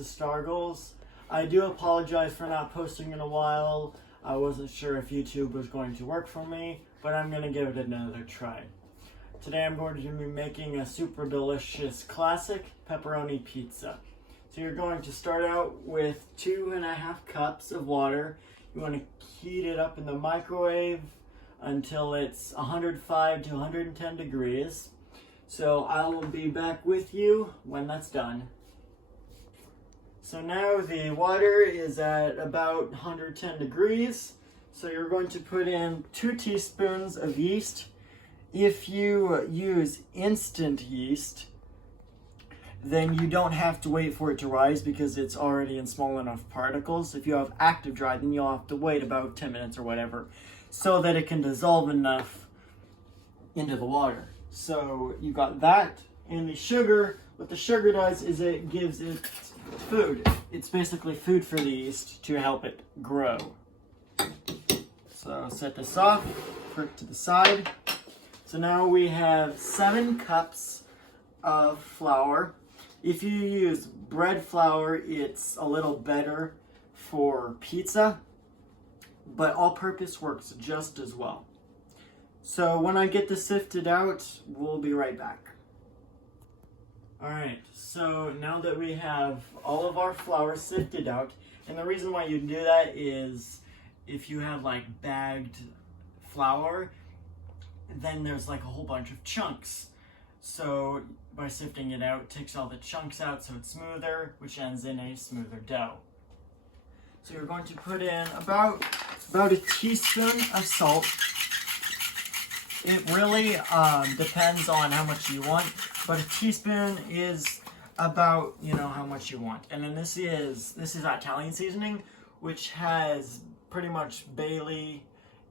is Stargles. I do apologize for not posting in a while. I wasn't sure if YouTube was going to work for me, but I'm going to give it another try. Today I'm going to be making a super delicious classic pepperoni pizza. So you're going to start out with 2.5 cups of water. You want to heat it up in the microwave until it's 105 to 110 degrees. So I will be back with you when that's done. So now the water is at about 110 degrees. So you're going to put in 2 teaspoons of yeast. If you use instant yeast, then you don't have to wait for it to rise because it's already in small enough particles. If you have active dry, then you'll have to wait about 10 minutes or whatever so that it can dissolve enough into the water. So you got that. And the sugar, what the sugar does is it gives it food. It's basically food for the yeast to help it grow. So set this off, put it to the side. So now we have 7 cups of flour. If you use bread flour, it's a little better for pizza, but all-purpose works just as well. So when I get this sifted out, we'll be right back. Alright, so now that we have all of our flour sifted out, and the reason why you do that is if you have like bagged flour, then there's like a whole bunch of chunks. So by sifting it out, it takes all the chunks out so it's smoother, which ends in a smoother dough. So you're going to put in about a teaspoon of salt. It really depends on how much you want, but a teaspoon is about, how much you want. And then this is Italian seasoning, which has pretty much Bailey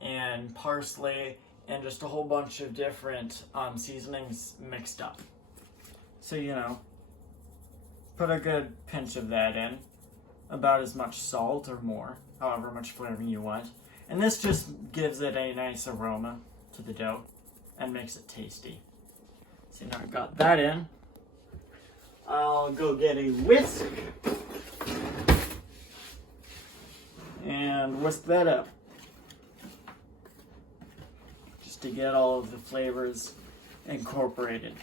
and parsley and just a whole bunch of different seasonings mixed up. So, put a good pinch of that in, about as much salt or more, however much flavor you want. And this just gives it a nice aroma to the dough and makes it tasty. So now I've got that in. I'll go get a whisk and whisk that up just to get all of the flavors incorporated.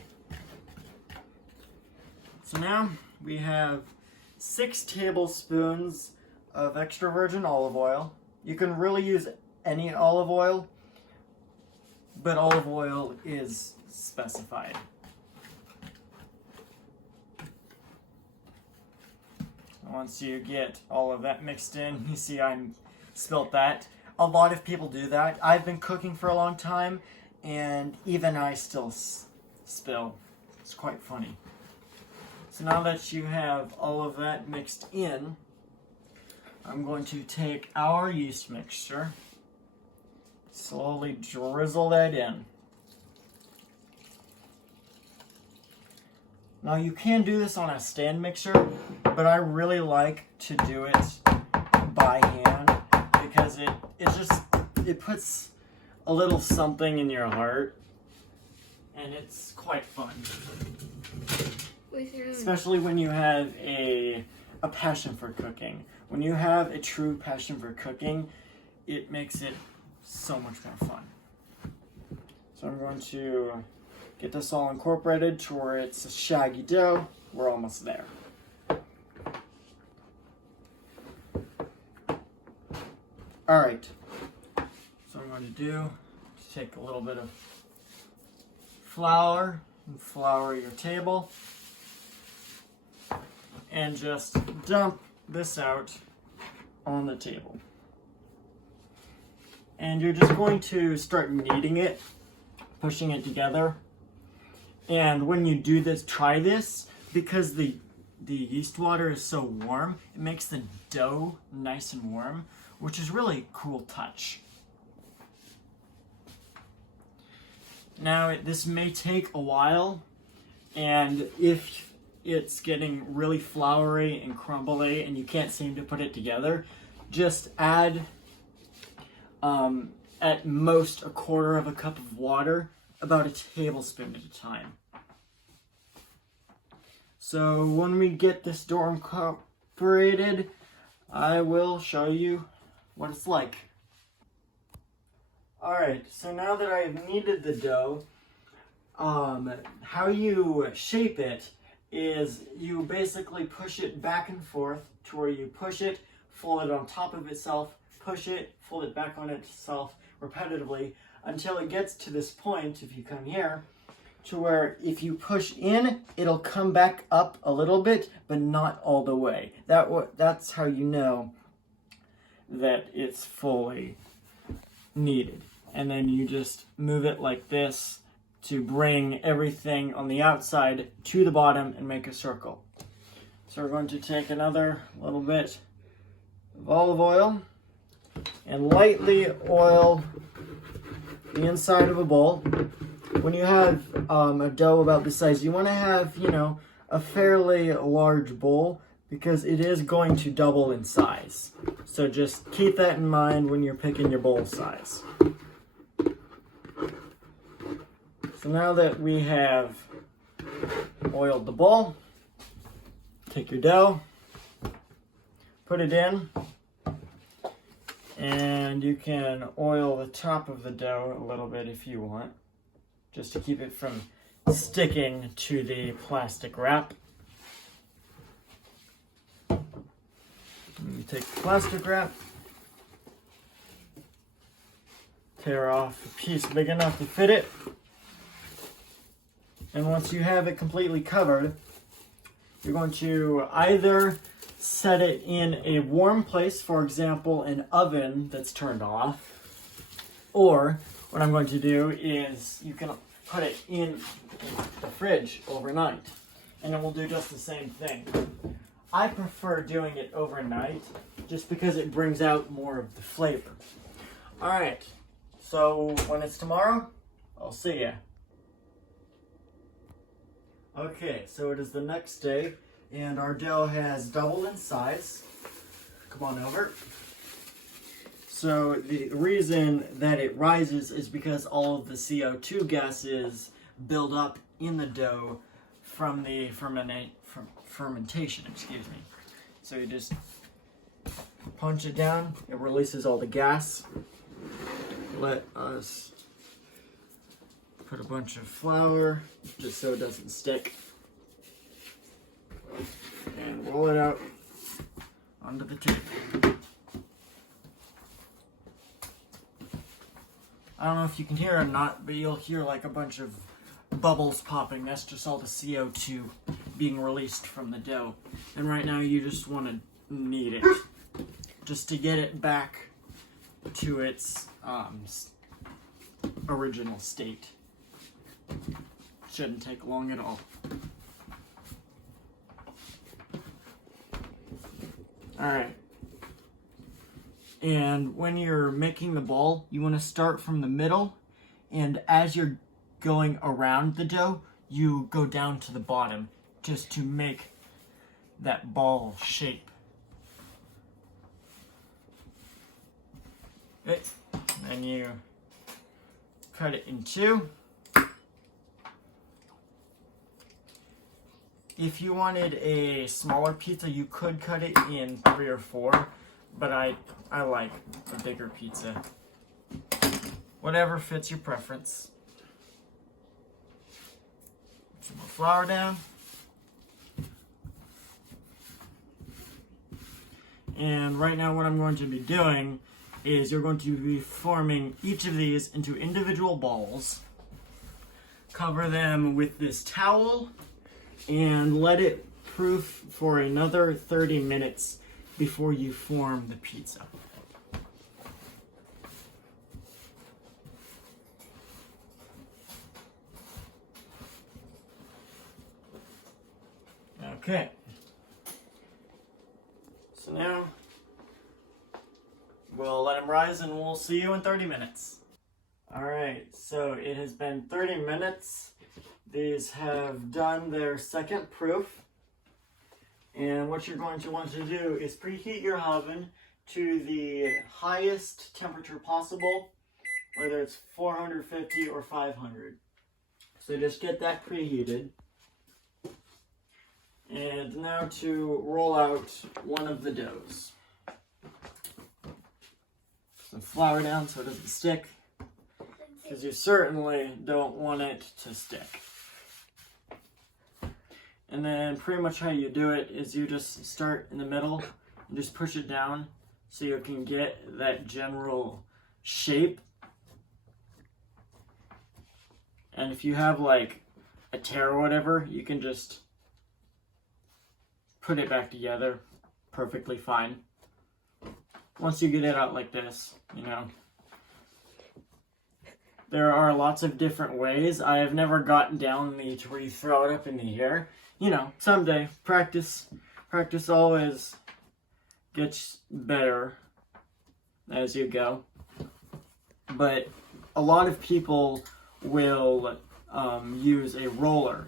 So now we have 6 tablespoons of extra virgin olive oil. You can really use any olive oil, but olive oil is specified. Once you get all of that mixed in, you see I spilt that. A lot of people do that. I've been cooking for a long time, and even I still spill. It's quite funny. So now that you have all of that mixed in, I'm going to take our yeast mixture, slowly drizzle that in. Now you can do this on a stand mixer, but I really like to do it by hand because it puts a little something in your heart, and it's quite fun. Especially when you have a passion for cooking. When you have a true passion for cooking, it makes it so much more fun. So I'm going to get this all incorporated to where it's a shaggy dough. We're almost there. Alright, so I'm going to do is take a little bit of flour and flour your table and just dump this out on the table. And you're just going to start kneading it, pushing it together. And when you do this, try this, because the yeast water is so warm, it makes the dough nice and warm, which is really a cool touch. Now, this may take a while, and if it's getting really floury and crumbly and you can't seem to put it together, just add at most 1/4 cup of water, about a tablespoon at a time. So when we get this dough separated, I will show you what it's like. Alright, so now that I've kneaded the dough, how you shape it is you basically push it back and forth to where you push it, fold it on top of itself, push it, fold it back on itself repetitively until it gets to this point, if you come here, to where if you push in, it'll come back up a little bit, but not all the way. That's how you know that it's fully kneaded. And then you just move it like this to bring everything on the outside to the bottom and make a circle. So we're going to take another little bit of olive oil and lightly oil the inside of a bowl. When you have a dough about this size, you want to have, a fairly large bowl because it is going to double in size. So just keep that in mind when you're picking your bowl size. So now that we have oiled the bowl, take your dough, put it in, and you can oil the top of the dough a little bit if you want, just to keep it from sticking to the plastic wrap. And you take the plastic wrap, tear off a piece big enough to fit it, and once you have it completely covered, you're going to either set it in a warm place, for example, an oven that's turned off, or what I'm going to do is you can put it in the fridge overnight, and it will do just the same thing. I prefer doing it overnight just because it brings out more of the flavor. Alright, so when it's tomorrow, I'll see ya. Okay, so it is the next day, and our dough has doubled in size. Come on over. So the reason that it rises is because all of the CO2 gases build up in the dough from the fermentation, excuse me. So you just punch it down, it releases all the gas. Let us put a bunch of flour just so it doesn't stick. And roll it out onto the table. I don't know if you can hear it or not, but you'll hear like a bunch of bubbles popping. That's just all the CO2 being released from the dough. And right now you just want to knead it just to get it back to its original state. Shouldn't take long at all. Alright. And when you're making the ball, you want to start from the middle, and as you're going around the dough, you go down to the bottom just to make that ball shape. Okay. Then you cut it in two. If you wanted a smaller pizza, you could cut it in 3 or 4, but I like a bigger pizza. Whatever fits your preference. Put some more flour down. And right now what I'm going to be doing is you're going to be forming each of these into individual balls. Cover them with this towel and let it proof for another 30 minutes before you form the pizza. Okay. So now we'll let them rise and we'll see you in 30 minutes. Alright, so it has been 30 minutes. These have done their second proof. And what you're going to want to do is preheat your oven to the highest temperature possible, whether it's 450 or 500. So just get that preheated. And now to roll out one of the doughs. Some flour down so it doesn't stick, because you certainly don't want it to stick. And then pretty much how you do it is you just start in the middle and just push it down so you can get that general shape. And if you have like a tear or whatever, you can just put it back together perfectly fine. Once you get it out like this, you know. There are lots of different ways. I have never gotten down the to where you throw it up in the air. You know, someday. Practice always gets better as you go. But a lot of people will use a roller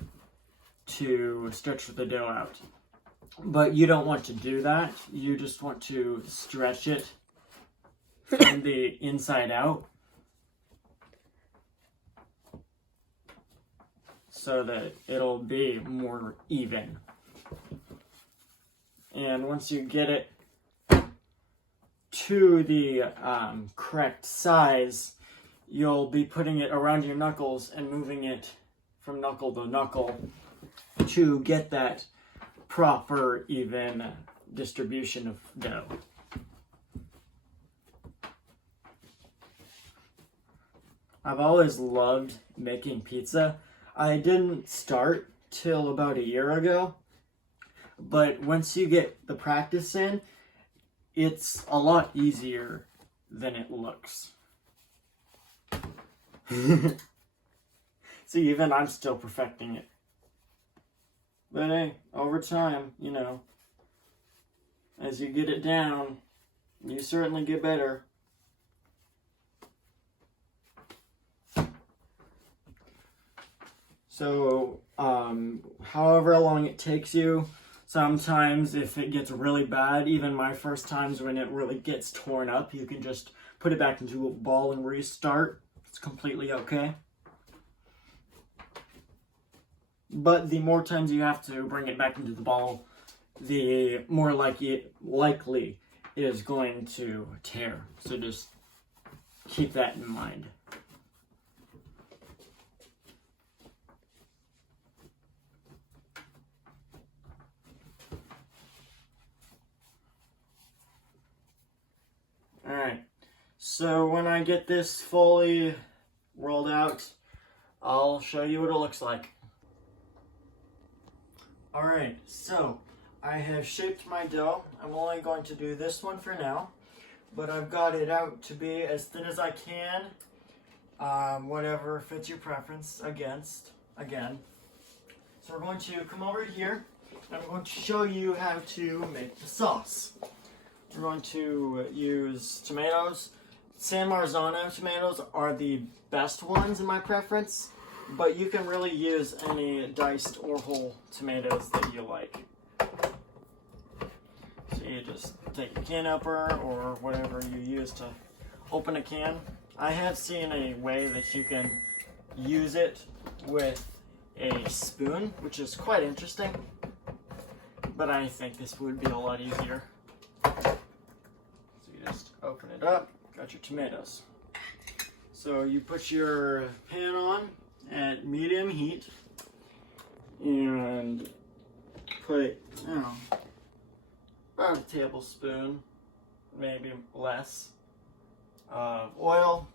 to stretch the dough out. But you don't want to do that. You just want to stretch it from the inside out so that it'll be more even. And once you get it to the correct size, you'll be putting it around your knuckles and moving it from knuckle to knuckle to get that proper, even distribution of dough. I've always loved making pizza. I didn't start till about a year ago, but once you get the practice in, it's a lot easier than it looks. See, even I'm still perfecting it. But hey, over time, you know, as you get it down, you certainly get better. So, however long it takes you, sometimes if it gets really bad, even my first times when it really gets torn up, you can just put it back into a ball and restart. It's completely okay. But the more times you have to bring it back into the ball, the more likely it is going to tear. So just keep that in mind. Alright, so when I get this fully rolled out, I'll show you what it looks like. Alright, so I have shaped my dough. I'm only going to do this one for now, but I've got it out to be as thin as I can, whatever fits your preference again. So we're going to come over here, and I'm going to show you how to make the sauce. We're going to use tomatoes. San Marzano tomatoes are the best ones in my preference, but you can really use any diced or whole tomatoes that you like. So you just take a can opener or whatever you use to open a can. I have seen a way that you can use it with a spoon, which is quite interesting, but I think this would be a lot easier. So you just open it up, got your tomatoes. So you put your pan on at medium heat and put, about a tablespoon, maybe less, of oil,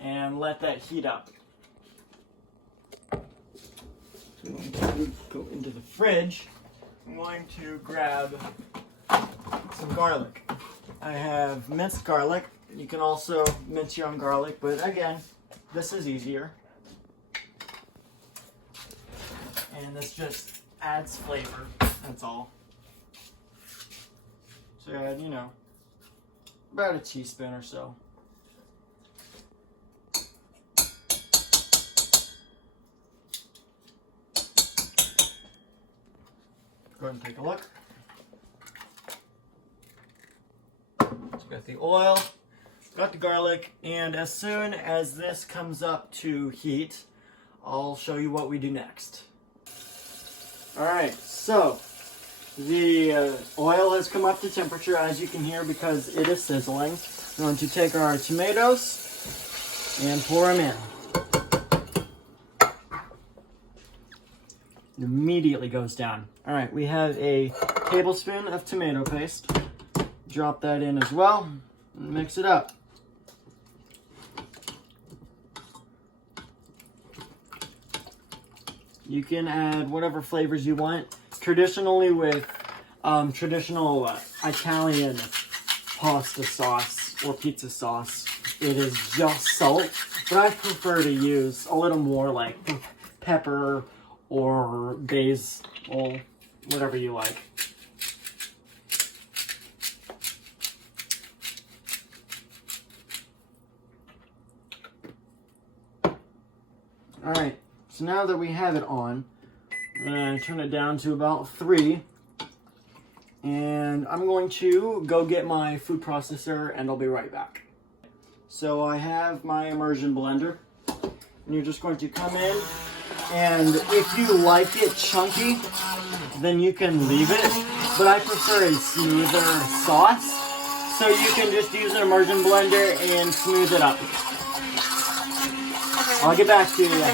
and let that heat up. So I'm going to go into the fridge. I'm going to grab some garlic. I have minced garlic. You can also mince your own garlic, but again, this is easier. And this just adds flavor, that's all. So add, about a teaspoon or so. Go ahead and take a look. So got the oil, got the garlic, and as soon as this comes up to heat, I'll show you what we do next. Alright, so the oil has come up to temperature, as you can hear, because it is sizzling. We're going to take our tomatoes and pour them in. It immediately goes down. Alright, we have a tablespoon of tomato paste. Drop that in as well and mix it up. You can add whatever flavors you want. Traditionally with traditional Italian pasta sauce or pizza sauce, it is just salt, but I prefer to use a little more like pepper or basil, whatever you like. Alright, so now that we have it on, I'm going to turn it down to about 3. And I'm going to go get my food processor and I'll be right back. So I have my immersion blender. And you're just going to come in, and if you like it chunky, then you can leave it. But I prefer a smoother sauce, so you can just use an immersion blender and smooth it up. I'll get back to you.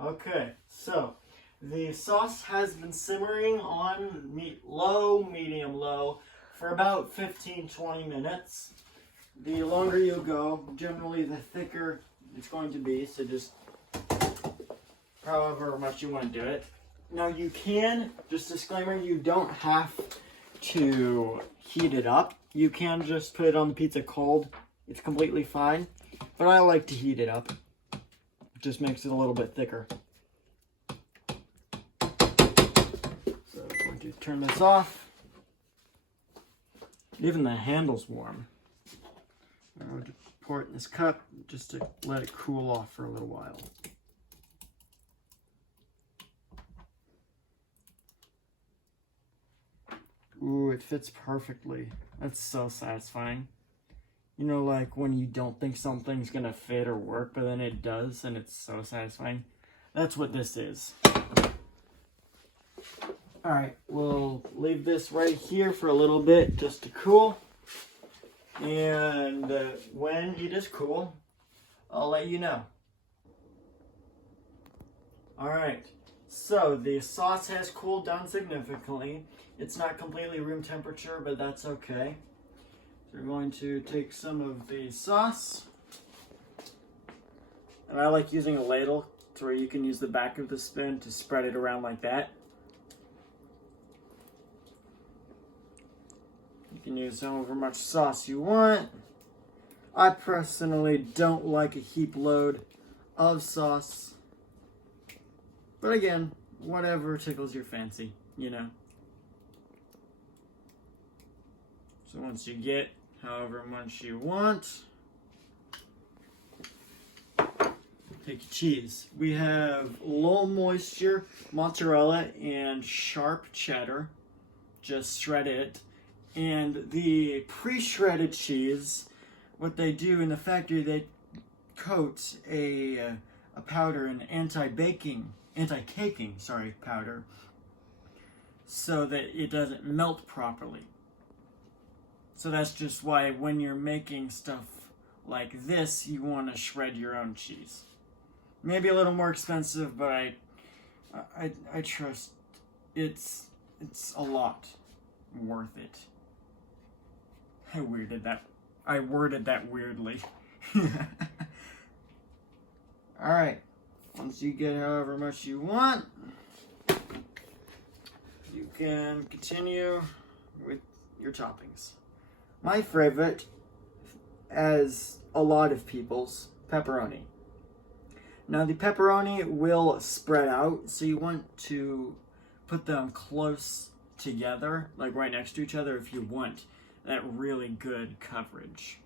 Okay, so the sauce has been simmering on medium low, for about 15-20 minutes. The longer you go, generally the thicker it's going to be, so just however much you want to do it. Now you can, just disclaimer, you don't have to heat it up. You can just put it on the pizza cold. It's completely fine, but I like to heat it up. It just makes it a little bit thicker. So I'm going to turn this off. Even the handle's warm. I'm going to pour it in this cup just to let it cool off for a little while. Ooh, it fits perfectly. That's so satisfying. You know, like when you don't think something's gonna fit or work, but then it does, and it's so satisfying. That's what this is. Alright, we'll leave this right here for a little bit just to cool. And when it is cool, I'll let you know. Alright, so the sauce has cooled down significantly. It's not completely room temperature, but that's okay. So we're going to take some of the sauce. And I like using a ladle to where you can use the back of the spoon to spread it around like that. You can use however much sauce you want. I personally don't like a heap load of sauce. But again, whatever tickles your fancy, you know. So once you get however much you want, take your cheese. We have low moisture mozzarella and sharp cheddar. Just shred it. And the pre-shredded cheese, what they do in the factory, they coat a powder, an anti-caking powder, so that it doesn't melt properly. So that's just why when you're making stuff like this, you want to shred your own cheese. Maybe a little more expensive, but I trust it's a lot worth it. I worded that weirdly. Alright, once you get however much you want, you can continue with your toppings. My favorite, as a lot of people's, pepperoni. Now the pepperoni will spread out, so you want to put them close together, like right next to each other, if you want that really good coverage.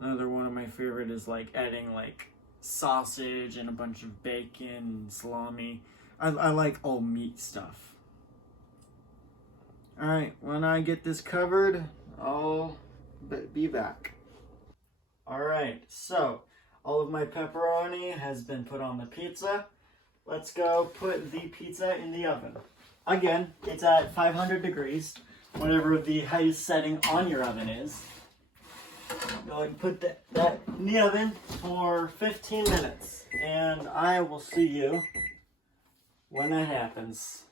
Another one of my favorite is like adding like sausage and a bunch of bacon and salami. I like all meat stuff. Alright, when I get this covered, I'll be back. Alright, so all of my pepperoni has been put on the pizza. Let's go put the pizza in the oven. Again, it's at 500 degrees, whatever the highest setting on your oven is. Go ahead and put that in the oven for 15 minutes. And I will see you when that happens.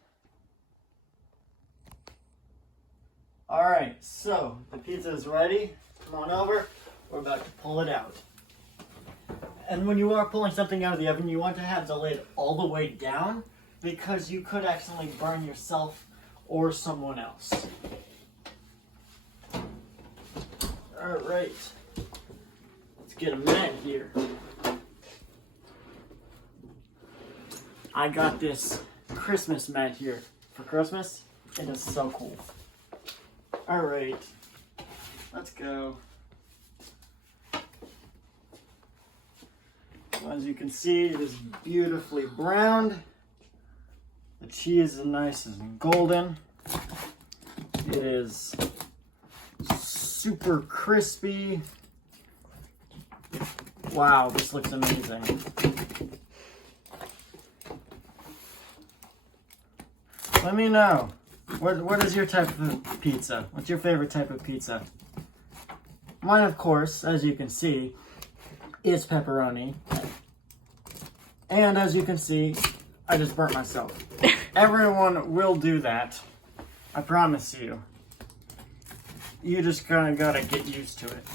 Alright, so the pizza is ready. Come on over. We're about to pull it out. And when you are pulling something out of the oven, you want to have the lid all the way down because you could accidentally burn yourself or someone else. Alright, let's get a mat here. I got this Christmas mat here for Christmas. It is so cool. Alright, let's go. As you can see, it is beautifully browned. The cheese is nice and golden. It is super crispy. Wow, this looks amazing. Let me know. What is your type of pizza? What's your favorite type of pizza? Mine, of course, as you can see, is pepperoni. And as you can see, I just burnt myself. Everyone will do that. I promise you. You just kinda gotta get used to it.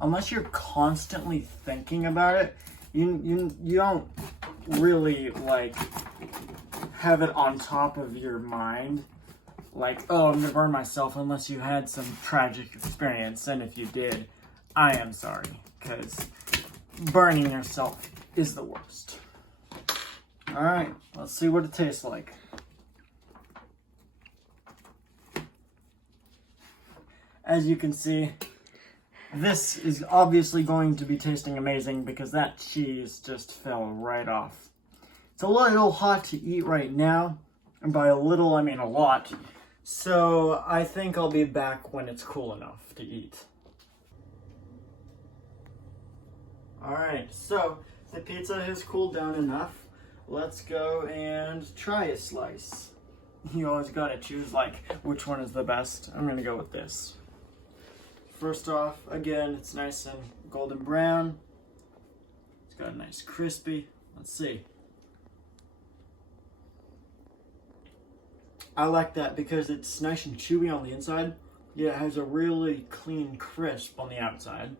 Unless you're constantly thinking about it, you don't really like have it on top of your mind. Like, oh, I'm gonna burn myself, unless you had some tragic experience. And if you did, I am sorry, because burning yourself is the worst. Alright, let's see what it tastes like. As you can see, this is obviously going to be tasting amazing because that cheese just fell right off. It's a little hot to eat right now, and by a little I mean a lot. So I think I'll be back when it's cool enough to eat. Alright, so the pizza has cooled down enough. Let's go and try a slice. You always gotta choose like which one is the best. I'm gonna go with this. First off, again, it's nice and golden brown. It's got a nice crispy. Let's see. I like that because it's nice and chewy on the inside. Yeah, it has a really clean crisp on the outside.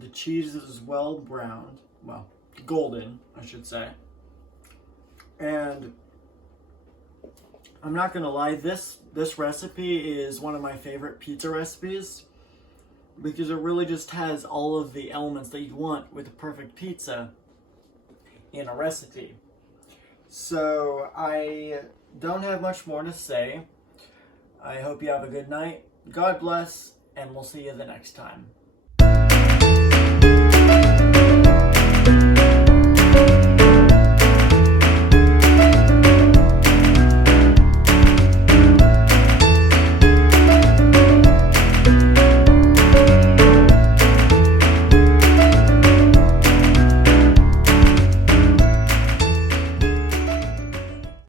The cheese is well browned. Well, golden, I should say. And I'm not gonna lie, this recipe is one of my favorite pizza recipes because it really just has all of the elements that you want with a perfect pizza in a recipe. So I don't have much more to say. I hope you have a good night. God bless, and we'll see you the next time.